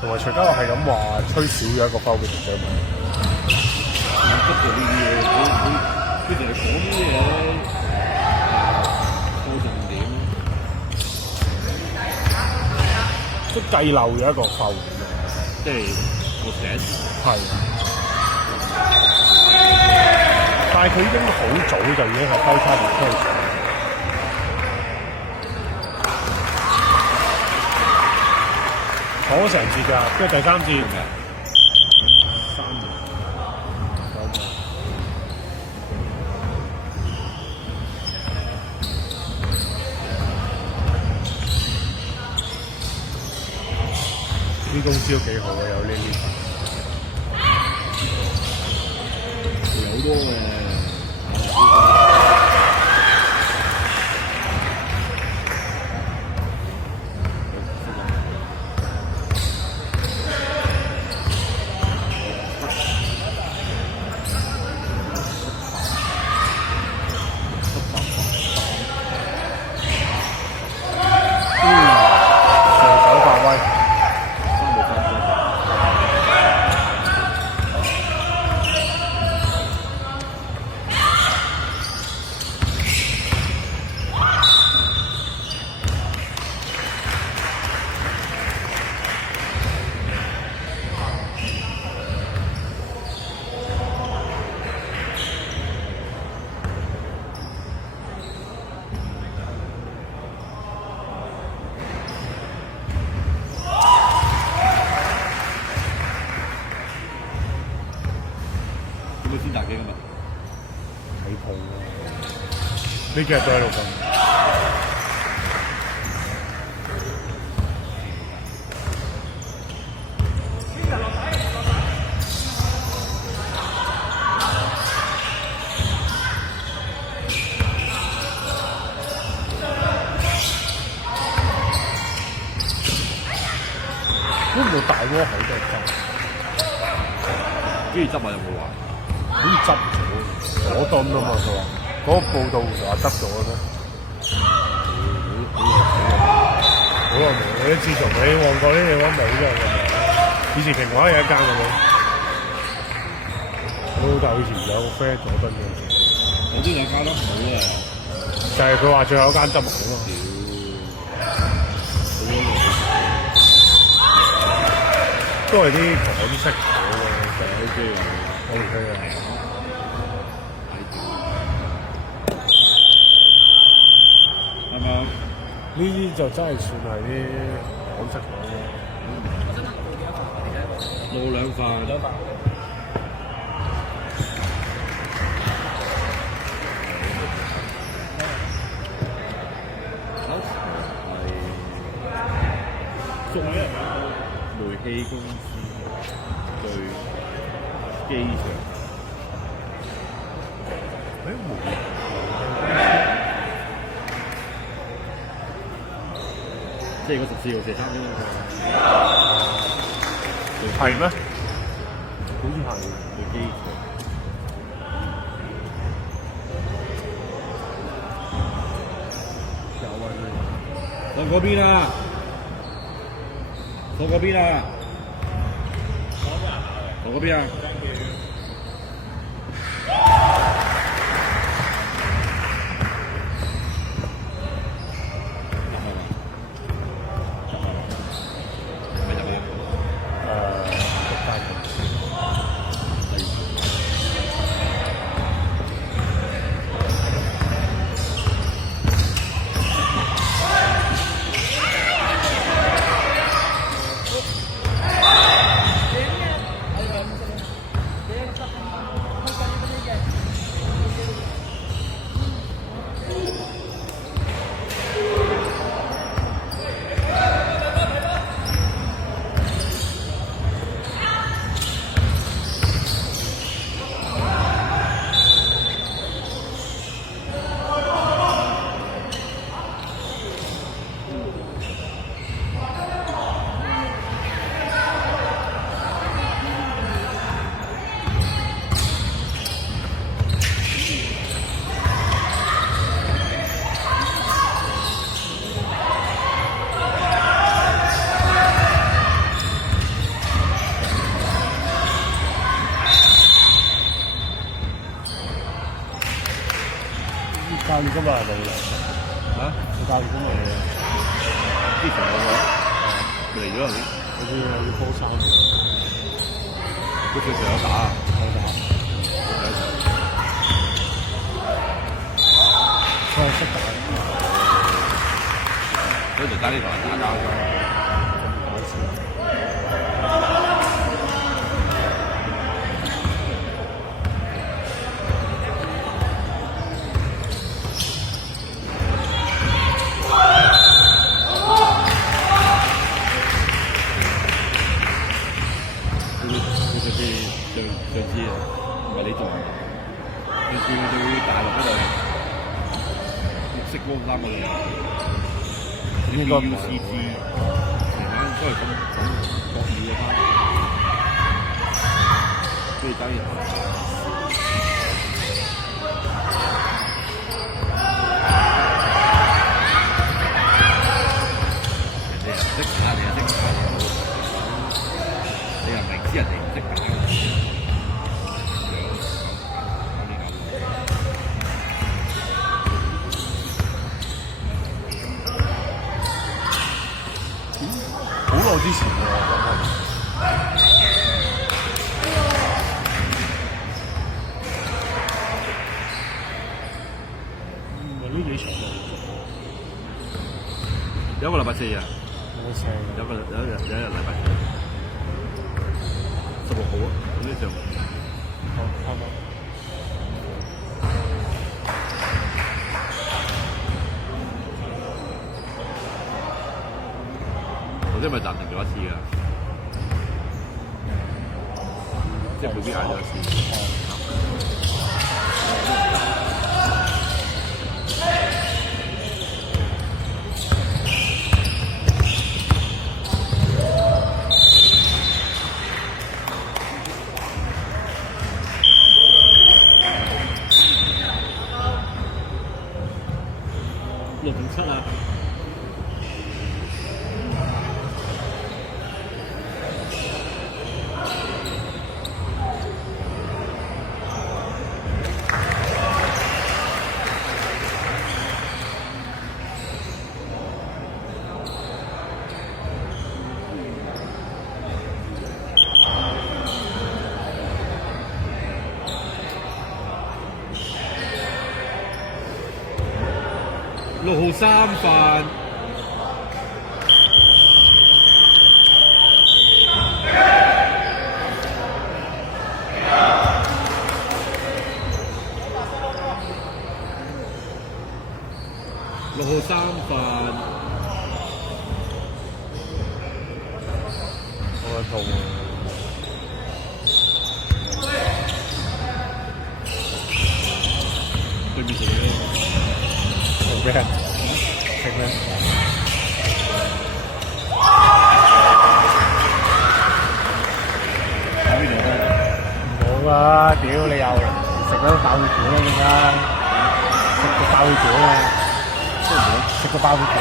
同埋徐家樂係咁話吹少咗一個 foul 嘅啫嘛。不過呢啲嘢，佢成日講啲嘢錯重點，即係計漏咗一個 foul 即係個寫係啊。但係佢已經好早就已經係交叉點推。坐咗成節㗎，跟住第三節3年啲公司都幾好嘅，有呢啲。好多嘅。有冇先打機㗎嘛？睇鋪咯，呢幾日都喺度瞓。會唔會大鍋口都係執？跟住執埋有冇話？好似執咗嗰噸啊嘛，佢話嗰個報道話執咗咩？好耐冇，你自從你旺角呢地方冇咗㗎。以前平華有一間咁樣，我老豆以前有個 friend 佐敦嘅，有啲兩間都好啊，就係佢話最後一間執埋啊嘛。都係啲港式嘅喎，就 OK 啊，OK 啊。啱啱？呢啲就真係算係啲港式嘅咯。攞兩塊。中一煤氣公司對機場，即係個14號射3啫嘛。係咩？好似係對機場。有啊，上嗰邊啦！坐嗰邊啊！坐嗰邊啊！練今日係冇嚟，嚇？你教練今日冇嚟，之前有個嚟咗先，好似要高三，佢成日有打啊，佢係識打，所以就爭呢同人打交啫。咁搞笑。上次啊，唔係你做，上次去大陸嗰度綠色嗰個衫嗰度，應該唔係 UCG，成晚都係咁國語嘅班，跟住爭人哋又識打，你又識打，你又明知人哋唔識打。好耐之前喎，唔係呢幾場有一個禮拜四啊，冇聲，有一日禮拜四，16號啊，咁呢場好啱啱。頭先咪暫停咗一次㗎，即係每邊嗌咗一次。6.7啊！6號三飯，6號三飯，我痛啊！對面食咩？做咩？食咩？邊度啊？冇啊！屌你又食咗爆血管啦！而家食個爆血管啊！食個爆血管。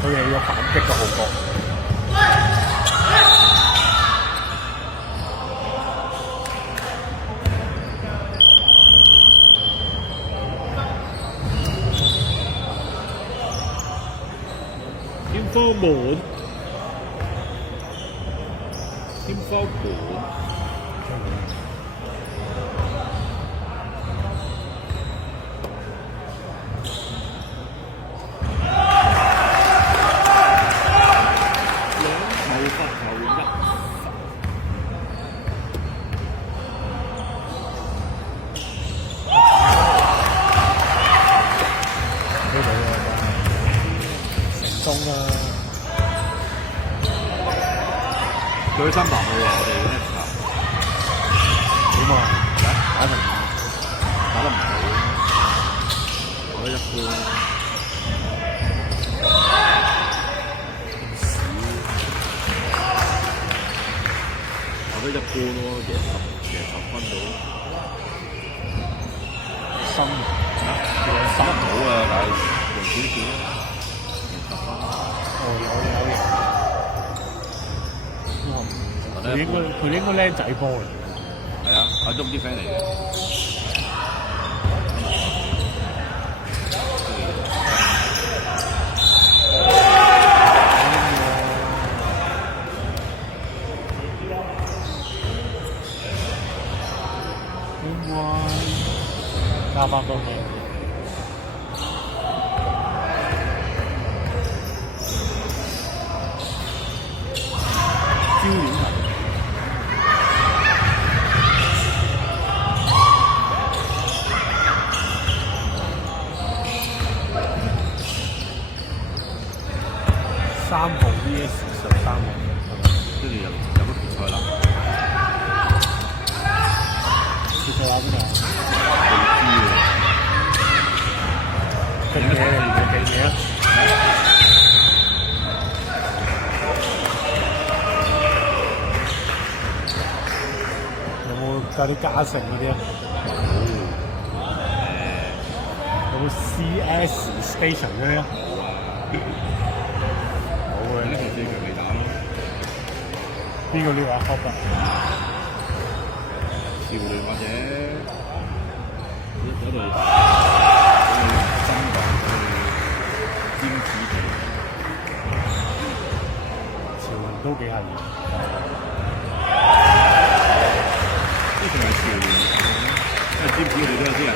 佢哋要反擊嘅後果。天方門，天方門，兩球罰球一，呢度啊，成功啊！佢去深藍去喎，我哋嗰啲球點啊？打得唔好，打得一般。打得一般咯，贏10分到。心打得唔好啊，但係贏少少，贏10分。哦，有。打得一應該僆仔波嚟。係啊，海東啲 friend 嚟嘅。加翻多啲。焦點球。3號 VS 13號，跟住入咗決賽啦。決賽喺邊度？未知喎。勁嘢嚟嘅，勁嘢啊！有冇加啲加成嗰啲啊？有冇 CS Station 嗰啲啊？冇嘅。呢條四強未打咯。邊個呢個啊 ？Hop 啊？少聯或者嗰度增強佢尖子地，潮聯都幾係熱。呢仲係潮聯，因為尖子佢哋都有啲人。